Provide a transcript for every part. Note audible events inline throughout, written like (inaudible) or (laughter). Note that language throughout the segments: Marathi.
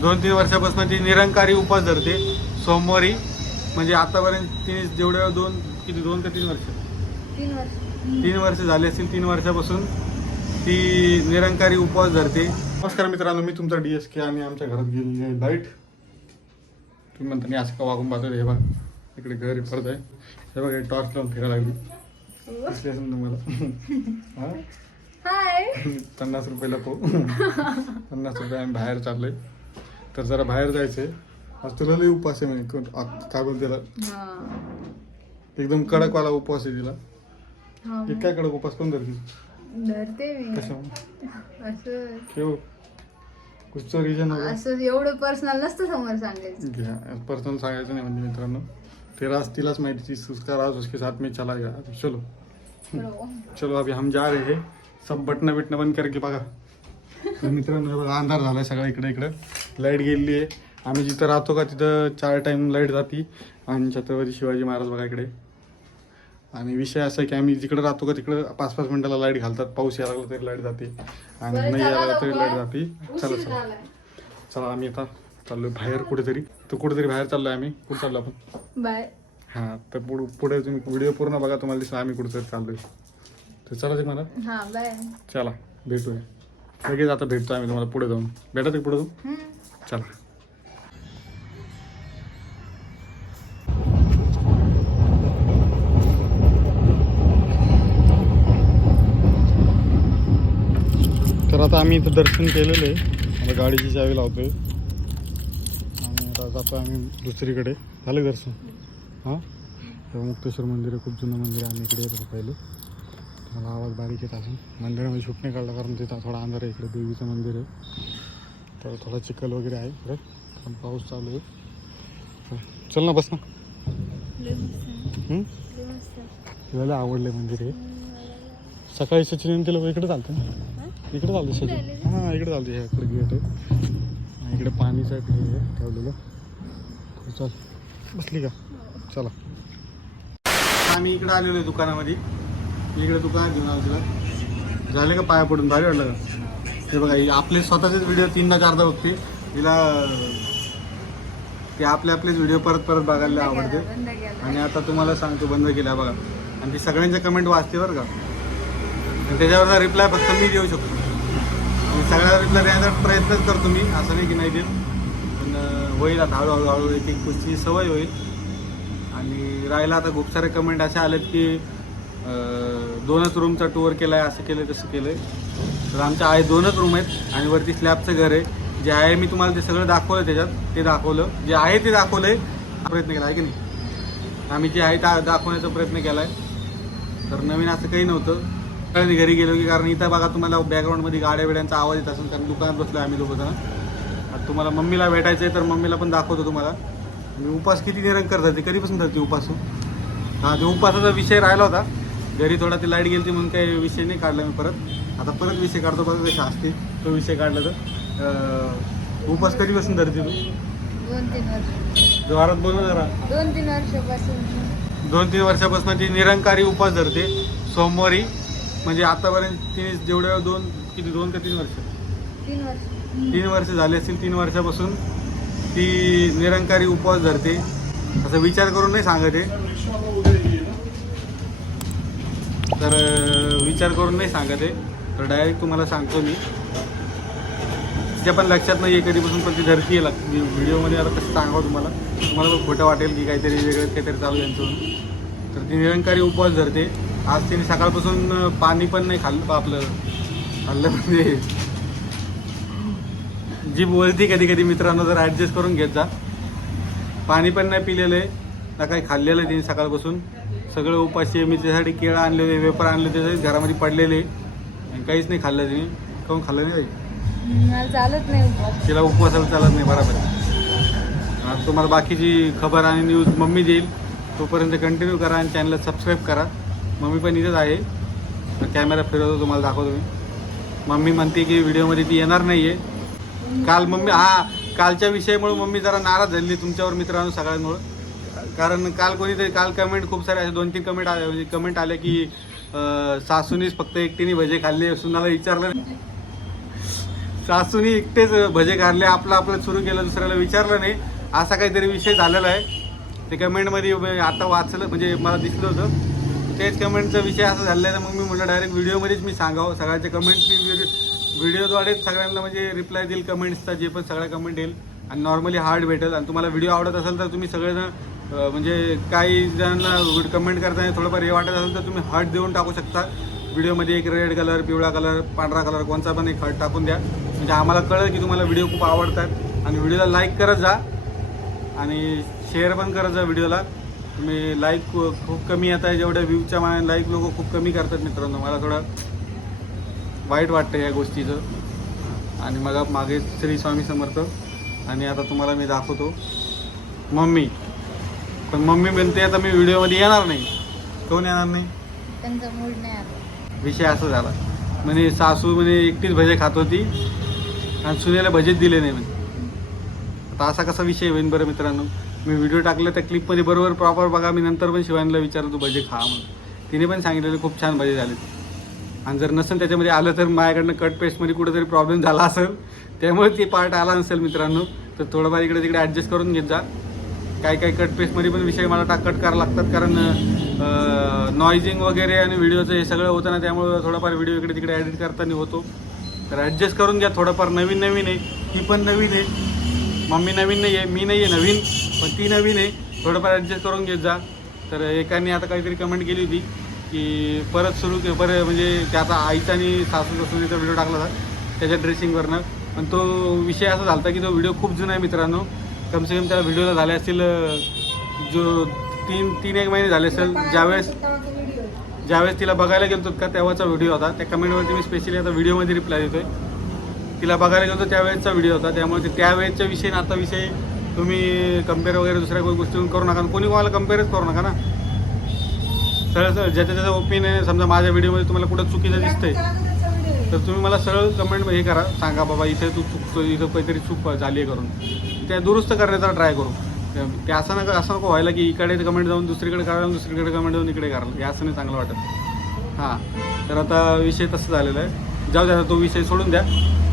दोन तीन वर्षापासून ती निरंकारी उपवास धरते. सोमवारी म्हणजे आतापर्यंत तिने जेवढ्या दोन किती दोन का तीन वर्ष? तीन वर्ष. झाले असतील तीन वर्षापासून ती निरंकारी उपवास धरते. नमस्कार मित्रांनो मी तुमचा डी एस के आणि आमच्या घरात गेलेली आहे लाइट. तुम्ही म्हणता मी असं का वागून पाहतो हे बघा इकडे घर पडत आहे. हे बघा टॉर्च लावून फिरायला लागली. (laughs) हा? हाय. पन्नास रुपयाला पो (laughs) पन्नास रुपये आम्ही बाहेर चाललोय. तर जरा बाहेर जायचंय. आज तुला लई उपवास आहे म्हणे कोण- आ- काय बोलते त्याला? हा. एकदम कडकवाला उपवास आहे तिला. इतका कडक उपवास कोण धरते? धरते मी. कशा असं ठेव. कुठचं रिजन असं एवढं पर्सनल नसतं समोर सांगायचं. पर्सनल सांगायचं नाही म्हणजे मित्रांनो. ते राज तिलाच माहिती चीज उसका राज उसके साथ में चला गया. अभी चलो. बरोबर. चलो अभी हम जा रहे हैं. सब बटणं बिटणं बंद करके बघा. तर मित्रांनो हे बघा अंधार झालाय सगळा इकडे इकडे लाइट गेलेली आहे. आम्ही जिथं राहतो का तिथं चार टाइम लाइट जाती. आणि छत्रपती शिवाजी महाराज बघा इकडे. आणि विषय असा आहे की आम्ही जिकडे राहतो का तिकडं पाच पाच मिनिटाला लाइट घालतात. पाऊस यायला लागला तरी लाइट जाते. आणि नाही यायला तरी लवकर. लाइट जाते. चला चला. चला आम्ही आता चाललोय बाहेर कुठेतरी. तर कुठेतरी बाहेर चाललोय आम्ही. कुठे चाललो आपण? बाय. हां तर पुढे पुढे तुम्ही व्हिडिओ पूर्ण बघा. तुम्हाला दिसलं आम्ही कुठेतरी चाललोय. तर चला ते मला हा बाय. चला भेटूया. लगेच आता भेटतो आम्ही तुम्हाला पुढे जाऊन. भेटा ते पुढे जाऊन. चला. तर आता आम्ही इथं दर्शन केलेलं आहे. आता गाडीची चावी लावतोय. आणि आता जातो आम्ही दुसरीकडे. झालं दर्शन? हां? तेव्हा मुक्तेश्वर मंदिर आहे खूप जुनं मंदिर आहे. आम्ही इकडे येत होतो पहिले. मला आवाज बारीक येत असून मंदिरामध्ये शूट नाही काढला कारण तिथं थोडा अंधार आहे. इकडे देवीचं मंदिर आहे. तर थोडा चिखल वगैरे आहे इकडे. कारण पाऊस चालू आहे. चल ना बस ना. लय आहे. आहे. तिला आवडले मंदिर हे. सकाळी सचिन आणि ते इकडे चालतं ना. इकडे चालते सचिन. हां इकडे चालते. ह्याकडे गेट आहे. इकडे पाणीचं हे आहे ठेवलेलं. हो, चल. बसली का? चला. आम्ही इकडे आलेलो आहे दुकानामध्ये. इकडे दुकानात घेऊन आलो तिला. झाले का पाया पडून? भारी वाटलं का? हे बघा आपले स्वतःचेच व्हिडिओ तीनदा चारदा बघते. तिला ते आपले आपलेच व्हिडिओ परत परत बघायला आवडते. आणि आता तुम्हाला सांगतो बंद केला बघा. आणि ती सगळ्यांच्या कमेंट वाचते बरं का. आणि त्याच्यावरचा रिप्लाय फक्त मी देऊ शकतो. आणि सगळ्या रिप्लाय देण्याचा प्रयत्नच करतो मी असं नाही की नाही देत. पण होईल आता हळूहळू हळू एक एक गोष्टी सवय होईल. आणि राहिला आता खूप सारे कमेंट असे आलेत की दोनच रूमचा टूर केला आहे असं केलं तसं केलं आहे तर आमच्या आहे दोनच रूम आहेत आणि वरती स्लॅबचं घर आहे. जे आहे मी तुम्हाला ते सगळं दाखवलं त्याच्यात. ते दाखवलं. जे आहे ते दाखवलं आहे प्रयत्न केला आहे की नाही? आम्ही जे आहे त्या दाखवण्याचा प्रयत्न केला आहे तर नवीन असं काही नव्हतं. सगळ्यांनी घरी गेलो की कारण इथं बघा तुम्हाला बॅकग्राऊंडमध्ये गाड्या बिड्यांचा आवाज येत असेल कारण दुकानात बसलो आम्ही दोघं जण. आता तुम्हाला मम्मीला भेटायचं आहे तर मम्मीला पण दाखवतो तुम्हाला. मी उपास किती निरंकर धरते कधीपासून धरते उपास? हां जो उपासाचा विषय राहिला होता घरी थोडा ती लाइट गेली म्हणून काही विषय नाही काढला मी परत. आता परत विषय काढतो बघा कशा असते. तो विषय काढला तर. उपास कधीपासून धरते तू? दोन तीन वर्ष. जोरात बोल ना जरा. दोन तीन वर्षापासून. दोन तीन वर्षापासून ती निरंकारी उपवास धरते. सोमवारी म्हणजे आतापर्यंत तिने जेवढ्या दोन किती दोन का तीन वर्ष? तीन वर्ष. तीन वर्ष झाले असतील तीन वर्षापासून. ती निरंकारी उपवास धरते. असं विचार करून नाही सांगत आहे तर विचार करून नाही सांगत आहे. तर डायरेक्ट तुम्हाला सांगतो मी. तिच्या पण लक्षात नाही आहे कधीपासून पण ती धरती आहे. मी व्हिडिओमध्ये आता कसं सांगावं तुम्हाला. तुम्हाला पण खोटं वाटेल की काहीतरी वेगळं काहीतरी चालू आहे यांचं तर ती निरंकारी उपवास धरते. आज तिने सकाळपासून पाणी पण नाही खाल्लं आपलं. खाल्लं म्हणजे जी बोलती कधी कधी मित्रांनो जर ॲडजस्ट करून घेत जा. पाणी पण नाही पिलेलं आहे. ना काही खाल्लेलं आहे तिने सकाळपासून. सगळं उपाशी मी त्यासाठी केळं आणलेले वेपर आणले त्याचे घरामध्ये पडलेले. आणि काहीच नाही खाल्लं तिने काहून खाल्लं नाही मला चालत नाही उपवास. तिला उपवासाला चालत नाही बरोबर. आज तुम्हाला बाकीची खबर आणि न्यूज मम्मी देईल. तोपर्यंत कंटिन्यू करा आणि चॅनलला सबस्क्राईब करा. मम्मी पण इथेच आहे. कॅमेरा फिरवतो तुम्हाला दाखवतो मी. मम्मी म्हणते की व्हिडिओमध्ये ती येणार नाही आहे काल मम्मी हा कालच्या विषयामुळे मम्मी जरा नाराज झाली. तुमच्यावर मित्रांनो सगळ्यांमुळं. कारण काल कोणीतरी काल कमेंट खूप सारे असे दोन तीन कमेंट आले म्हणजे कमेंट आले की सासूनीच फक्त एकटीने भजे खाल्ले सुनाला विचारलं नाही. सासूनी एकटेच भजे खाल्ले आपलं आपलं सुरू केलं दुसऱ्याला विचारलं नाही. असा काहीतरी विषय झालेला आहे. ते कमेंटमध्ये आता वाचलं म्हणजे मला दिसलं होतं. तेच कमेंटचा विषय असा झालेला आहे तर मग मी म्हटलं डायरेक्ट व्हिडिओमध्येच मी सांगावं. सगळ्यांचे कमेंट मी व्हिडिओद्वारेच सगळ्यांना म्हणजे रिप्लाय देईल कमेंट्सचा जे पण सगळ्या कमेंट येईल. आणि नॉर्मली हार्ड भेटेल. आणि तुम्हाला व्हिडिओ आवडत असेल तर तुम्ही सगळेजण म्हणजे काही जणांना कमेंट करताना थोडंफार हे वाटत असेल तर तुम्ही हट देऊन टाकू शकता. व्हिडिओमध्ये एक रेड कलर पिवळा कलर पांढरा कलर कोणता पण एक हट टाकून द्या. म्हणजे आम्हाला कळलं की तुम्हाला व्हिडिओ खूप आवडतात. आणि व्हिडिओला लाईक करत जा. आणि शेअर पण करत जा व्हिडिओला तुम्ही लाईक खूप कमी येत आहे जेवढ्या व्ह्यूच्या मानाने लाईक लोक खूप कमी करतात मित्रांनो. मला थोडं वाईट वाटतं या गोष्टीचं. आणि मग मागे श्री स्वामी समर्थ. आणि आता तुम्हाला मी दाखवतो. मम्मी. पण मम्मी म्हणते आता मी व्हिडिओमध्ये येणार नाही. कोण येणार नाही? त्यांचा मूड नाही आला. विषय असा झाला. म्हणे सासू म्हणे एकटीच भजे खात होती आणि सुनेला भजेच दिले नाही म्हणे. आता असा कसा विषय होईल बरं मित्रांनो? मी व्हिडिओ टाकला त्या क्लिपमध्ये बरोबर प्रॉपर बघा. मी नंतर पण शिवानीला विचारलं तू भजे खा म्हणून. तिने पण सांगितलेलं खूप छान भजे झाले. आणि जर नसेल त्याच्यामध्ये आलं तर माझ्याकडनं कट पेस्टमध्ये कुठेतरी प्रॉब्लेम झाला असेल. त्यामुळे ते पार्ट आला नसेल मित्रांनो. तर थोडंफार इकडे तिकडे ॲडजस्ट करून घेत जा. काही काही कट पेस्टमध्ये पण विषय मला टाकट करायला लागतात कारण नॉइजिंग वगैरे आणि व्हिडिओचं हे सगळं होतं ना त्यामुळं थोडाफार व्हिडिओ इकडे तिकडे एडिट करताना होतो. तर ॲडजस्ट करून घ्या थोडंफार नवीन नवीन आहे. ती पण नवीन आहे. मम्मी नवीन नाही आहे मी नाही आहे नवीन पण ती नवीन आहे. थोडंफार ॲडजस्ट करून घेत जा. तर एकाने आता काहीतरी कमेंट केली होती की परत सुरू के परत म्हणजे त्याचा आईचा आणि सासू सासूचा व्हिडिओ टाकला होता त्याच्या ड्रेसिंगवरनं पण तो विषय असा झाला होता की तो व्हिडिओ खूप जुना आहे मित्रांनो. कमसे कम त्याला व्हिडिओला झाले असतील जो तीन तीन एक महिने झाले असेल ज्यावेळेस ज्यावेळेस तिला बघायला गेलो का तेव्हाचा व्हिडिओ होता. त्या कमेंटवरती मी स्पेशली आता व्हिडिओमध्ये रिप्लाय देतोय. तिला बघायला गेलो त्यावेळेसचा व्हिडिओ होता. त्यामुळे ते त्यावेळेसच्या विषय आता विषय तुम्ही कंपेअर वगैरे दुसऱ्या काही गोष्टीतून करू नका. कोणी कोणाला कम्पेअरच करू नका ना. सरळ सरळ ज्याच्या त्याचा ओपिनियन समजा माझ्या व्हिडिओमध्ये तुम्हाला कुठं चुकीचं दिसतंय तर तुम्ही मला सरळ कमेंट हे करा. सांगा बाबा इथे तू चुकतो इथं काहीतरी चूक झाली आहे करून. त्या दुरुस्त करण्याचा ट्राय करू. ते- असं नका असं नको व्हायला की इकडे कमेंट जाऊन दुसरीकडे करायला दुसरीकडे कमेंट जाऊन इकडे करायला हे असं नाही चांगलं वाटत. हां. तर आता विषय तसं झालेला आहे. जाऊ द्या आता तो विषय सोडून द्या.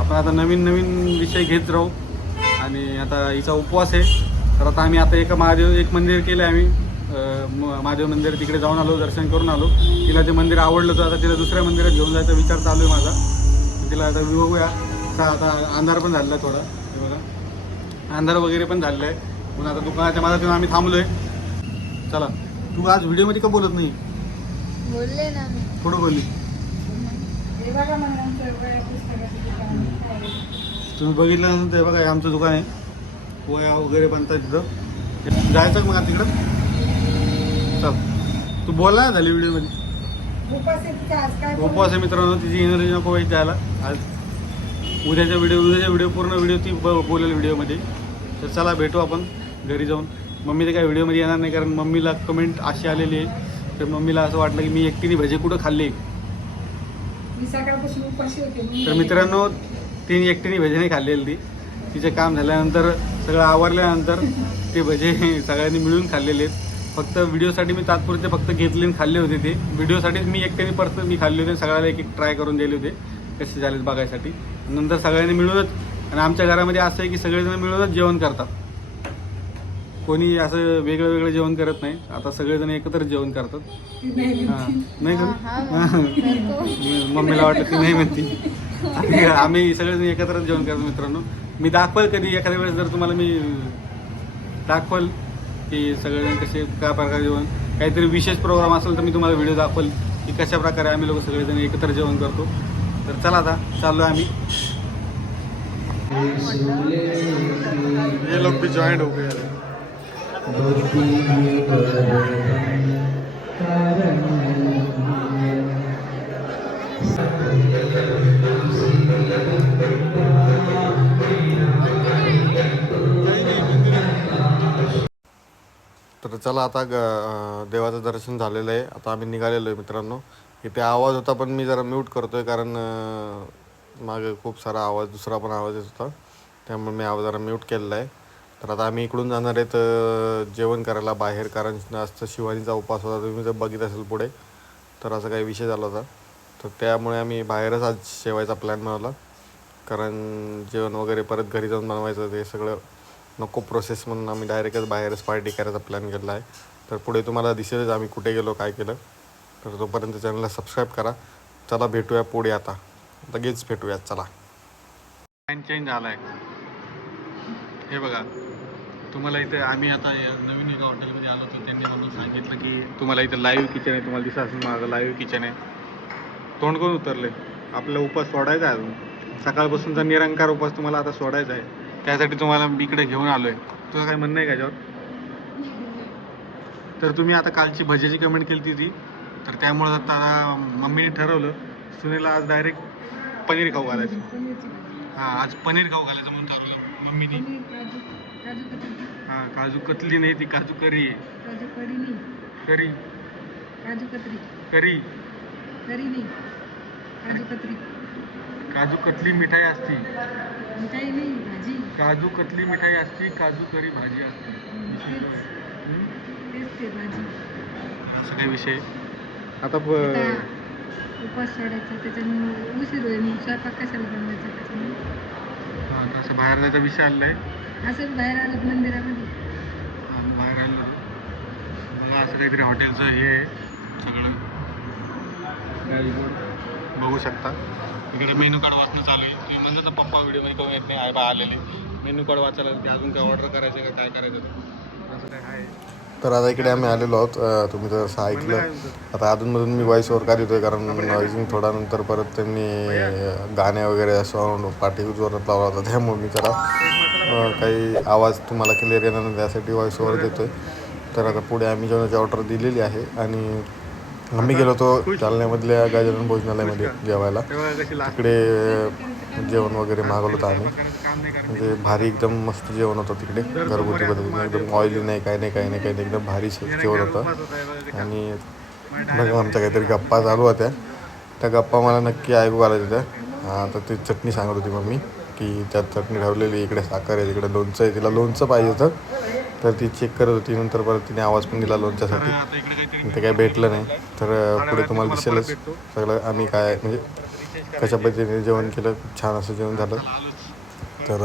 आपण आता नवीन नवीन विषय घेत राहू. आणि आता हिचा उपवास आहे. तर आता आम्ही आता एका महादेव एक मंदिर केलं आहे आम्ही म- महादेव मंदिर तिकडे जाऊन आलो दर्शन करून आलो. तिला ते मंदिर आवडलं तर आता तिला दुसऱ्या मंदिरात घेऊन जायचा विचार चालू आहे माझा. तिला आता बघूया आता आता अंधार पण झालेला आहे थोडा. अंधार वगैरे पण झालेलं आहे. म्हणून आता दुकानाच्या माझा आम्ही थांबलोय. चला. तू आज व्हिडिओमध्ये का बोलत नाही? बोलले ना मी. थोडं बोलली. तुम्ही बघितलं नसेल ते बघा आमचं दुकान आहे. पोया वगैरे बनतात तिथं. जायचं मग आता तिकडं? चल. तू बोलला ना झाली व्हिडिओमध्ये. उपवास आहे मित्रांनो तिची एनर्जी नको वाईट द्यायला आज उद्याच्या व्हिडिओ उद्याच्या व्हिडिओ पूर्ण व्हिडिओ ती बोलेल व्हिडिओमध्ये. तर चला भेटू आपण घरी जाऊन. मम्मी ते काय व्हिडिओमध्ये येणार नाही कारण मम्मीला कमेंट अशी आलेली आहे. तर मम्मीला असं वाटलं की मी एकटीने भजे कुठं खाल्ले? तर मित्रांनो तिने एकटीने भजे नाही खाल्लेली ती. तिचे काम झाल्यानंतर सगळं आवरल्यानंतर ते भजे (laughs) सगळ्यांनी मिळून खाल्लेले आहेत. फक्त व्हिडिओसाठी मी तात्पुरते फक्त घेतले आणि खाल्ले होते ते. व्हिडिओसाठीच मी एकट्याने पर्सनल मी खाल्ले होते सगळ्याला एक एक ट्राय करून दिले होते. कसे झालेत बघायसाठी. नंतर सगळ्यांनी मिळूनच आणि आमच्या घरामध्ये असं आहे की सगळेजण मिळूनच जेवण करतात. कोणी असं वेगळं वेगळं जेवण करत नाही. आता सगळेजण एकत्र जेवण करतात. नाही का. मम्मीला वाटलं ती नाही म्हणती. आम्ही सगळेजण एकत्रच जेवण करतो मित्रांनो. मी दाखवल कधी एखाद्या वेळेस जर तुम्हाला मी दाखवल की सगळेजण कसे काय प्रकारे जेवण? काहीतरी विशेष प्रोग्राम असेल तर मी तुम्हाला व्हिडिओ दाखवल की कशा प्रकारे आम्ही लोक सगळेजण एकत्र जेवण करतो. तर चला आता चाललो आम्ही. ये लोग भी ज्वाइंट हो गए तर चला आता ग देवाचं दर्शन झालेलं आहे. आता आम्ही निघालेलो आहे मित्रांनो. इथे आवाज होता पण मी जरा म्यूट करतोय कारण मागं खूप सारा आवाज दुसरा पण आवाज येत होता. त्यामुळे मी आवाज जरा म्यूट केलेला आहे. तर आता आम्ही इकडून जाणार आहेत जेवण करायला बाहेर. कारण आज शिवानीचा उपास होता तुम्ही जर बघित असेल पुढे तर असा काही विषय झाला होता. तर त्यामुळे आम्ही बाहेरच आज जेवायचा प्लॅन बनवला. कारण जेवण वगैरे परत घरी जाऊन बनवायचं ते सगळं नको प्रोसेस म्हणून आम्ही डायरेक्टच बाहेरच पार्टी करायचा प्लॅन केला आहे. तर पुढे तुम्हाला दिसेलच आम्ही कुठे गेलो काय केलं. तर तोपर्यंत चॅनलला सबस्क्राईब करा. चला भेटूया पुढे आता. लगेच भेटूयात चला. टाईम चेंज झाला आहे हे बघा तुम्हाला इथे आम्ही आता नवीन एका हॉटेलमध्ये आलो होतो. त्यांनी म्हणून सांगितलं की तुम्हाला इथे लाईव्ह किचन आहे तुम्हाला दिसत असेल माझं लाईव्ह किचन आहे. तोंड करून उतरले? आपला उपास सोडायचा आहे अजून. सकाळपासूनचा निरंकार उपास तुम्हाला आता सोडायचा आहे. त्यासाठी तुम्हाला मी इकडे घेऊन आलो आहे तुझं काही म्हणणं आहे का याच्यावर तर तुम्ही आता कालची भजेची कमेंट केली ती. तर त्यामुळं आता मम्मीने ठरवलं सुनेला आज डायरेक्ट पनीर खाऊ घालायचं. हां आज पनीर खाऊ घालायचं म्हणून ठरवलं मम्मीने. हां काजू कतली नाही ती काजू करी. आहे काजू नाही. करी. काजू कतरी करी. करी नाही. काजू कतरी काजू कतली मिठाई असती. मिठाई नाही भाजी. काजू कतली मिठाई असती काजू करी भाजी असते. तेच. हम्म? तेच ते भाजी. असं काही विषय? आता आता उपास सोडायचा त्याच्यामुळे उशीर होईल मग स्वयंपाक कशाला बनवायचा त्याच्यामुळे हां, असं बाहेर जायचा विषय आहे असं बाहेर आलं मंदिरामध्ये. आम्ही बाहेर आलो. मला असं काहीतरी हॉटेलचं हे आहे. सगळं. बघू शकता. इकडे मेनू कार्ड वाचणं चालू आहे. तुम्ही म्हणता ना पप्पा व्हिडिओमध्ये कमी येत नाही? आहे बा आलेले. मेनू कार्ड वाचायला ते अजून काय ऑर्डर करायचं का काय करायचं? ते. असं काय आहे. तर आता इकडे आम्ही आलेलो आहोत. तुम्ही जर असं ऐकलं. आता अधूनमधून मी व्हॉइस ओव्हर देतो आहे कारण नॉईजिंग थोडा नंतर परत त्यांनी गाणे वगैरे साऊंड पाठी जोरात लावला होता. त्यामुळे मी जरा काही आवाज तुम्हाला क्लिअर येणार नाही त्यासाठी व्हॉइस ओव्हर देतोय. तर आता पुढे आम्ही जेवणाची ऑर्डर दिलेली आहे आणि आम्ही गेलो होतो जालन्यामधल्या गजानन भोजनालयामध्ये जेवायला. तिकडे जेवण वगैरे मागवलं होतं आम्ही. म्हणजे भारी एकदम मस्त जेवण होतं तिकडे. घरगुती पद्धतीने. एकदम ऑइली नाही काय नाही काय नाही काही नाही. एकदम भारी जेवण होतं. आणि बघा आमच्या काहीतरी गप्पा चालू होत्या. त्या गप्पा मला नक्की ऐकू आल्या तिथं तर ती चटणी सांगत होती मम्मी की त्यात चटणी ठेवलेली इकडे साखर आहे तिकडे लोणचं आहे. तिला लोणचं पाहिजे होतं. तर ती चेक करत होती. नंतर परत तिने आवाज पण दिला काहीतरी ते काही भेटलं नाही. तर पुढे तुम्हाला दिसेलच. सगळं आम्ही काय म्हणजे कशा पद्धतीने जेवण केलं खूप छान असं जेवण झालं. तर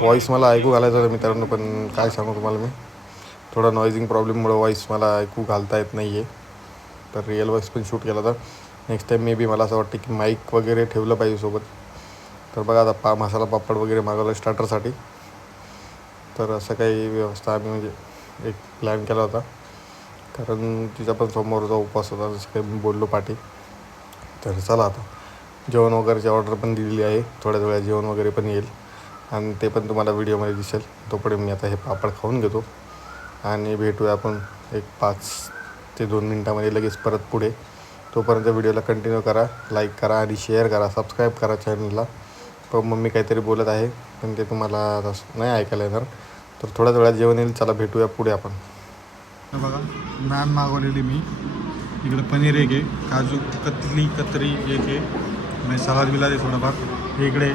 व्हॉईस मला ऐकू घालायचं होतं मित्रांनो पण काय सांगू तुम्हाला मी? थोडा नॉइजिंग प्रॉब्लेममुळे व्हॉईस मला ऐकू घालता येत नाही आहे तर रिअल व्हॉईस पण शूट केला होता. नेक्स्ट टाईम मे बी मला असं वाटतं की माईक वगैरे ठेवलं पाहिजे सोबत. तर बघा आता पा मसाला पापड वगैरे मागवलं स्टार्टरसाठी तर असं काही व्यवस्था आम्ही म्हणजे एक प्लॅन केला होता. कारण तिचा पण समोरचा उपवास होता जसं काही मी बोललो पाठी. तर चला आता. जेवण वगैरेची ऑर्डर पण दिलेली आहे. थोड्या थोड्या जेवण वगैरे पण येईल. आणि ते पण तुम्हाला व्हिडिओमध्ये दिसेल. तोपर्यंत मी आता हे पापड खाऊन घेतो. आणि भेटूया आपण एक पाच ते दोन मिनटामध्ये लगेच परत पुढे. तोपर्यंत व्हिडिओला कंटिन्यू करा लाईक करा आणि शेअर करा सबस्क्राईब करा चॅनलला प मम्मी काहीतरी बोलत आहे पण ते तुम्हाला नाही ऐकायला येणार. तर थोड्याच वेळात जेवण येईल चला भेटूया पुढे आपण. बघा नान मागवलेली मी. इकडे पनीर एक आहे काजू कतली कतरी एक आहे आणि सलाद बिलाद आहे थोडंफार. हे इकडे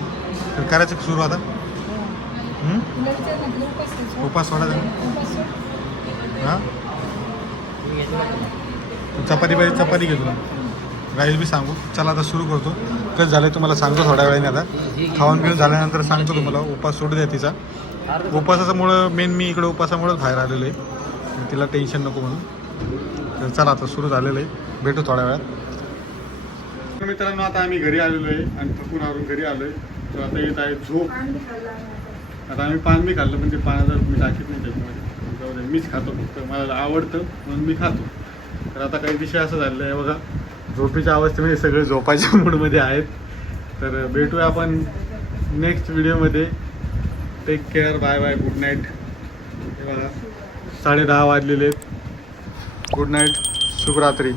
तर करायचं सुरू आता? उपास आहे. सोडायचा हां? चपाती पाहिजे चपाती घेतो राईस बी सांगू. चला आता सुरू करतो. कसं झालं तुम्हाला सांगतो थोड्या वेळाने आता. खाऊन पिऊन झाल्यानंतर सांगतो तुम्हाला उपास सोडू द्या तिचा. उपासामुळं मेन मी इकडे उपासामुळंच बाहेर आलेलो आहे तिला टेन्शन नको म्हणून. तर चला आता सुरू झालेलं आहे भेटू थोड्या वेळात. मित्रांनो आता आम्ही घरी आलेलो आहे आणि थकून आवरून घरी आलो आहे तर आता येत आहे झोप. आता. आम्ही पान मी खाल्लं पण ते पाण्याचं मी टाकीत नाही त्याच्यामध्ये. मीच खातो फक्त. मला आवडतं म्हणून मी खातो. तर आता काही विषय असं झालेला आहे बघा. झोपेच्या अवस्थेमध्ये सगळे झोपाच्या मूडमध्ये (laughs) आहेत. तर भेटूया आपण नेक्स्ट व्हिडिओमध्ये take care bye bye good night बघा साडे दहा वाजलेले आहेत. गुड नाईट शुभरात्री.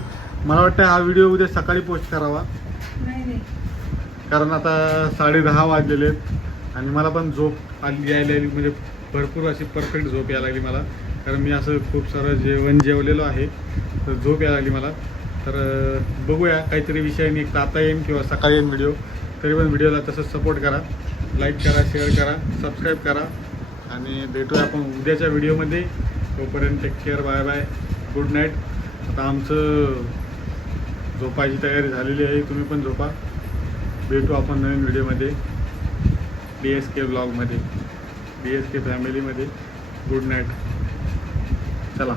मला वाटतं हा व्हिडिओ उद्या सकाळी पोस्ट करावा. कारण आता साडे दहा वाजलेले आहेत. आणि मला पण झोप आली यायला लागली म्हणजे भरपूर अशी परफेक्ट झोप यायला लागली मला. कारण मी असं खूप सारं जेवण जेवलेलो आहे. तर झोप यायला लागली मला. तर बघूया काहीतरी विषयाने एक आता येईन किंवा सकाळी येईन व्हिडिओ तरी पण व्हिडिओला तसंच सपोर्ट करा. लाईक करा शेअर करा सबस्क्राईब करा. आणि भेटूया आपण उद्याच्या व्हिडिओमध्ये तोपर्यंत take care bye bye good night आता आमचं झोपायची तयारी झालेली आहे. तुम्ही पण झोपा. भेटू आपण नवीन व्हिडिओमध्ये बी एस के ब्लॉगमध्ये बी एस के फॅमिलीमध्ये गुड नाईट चला.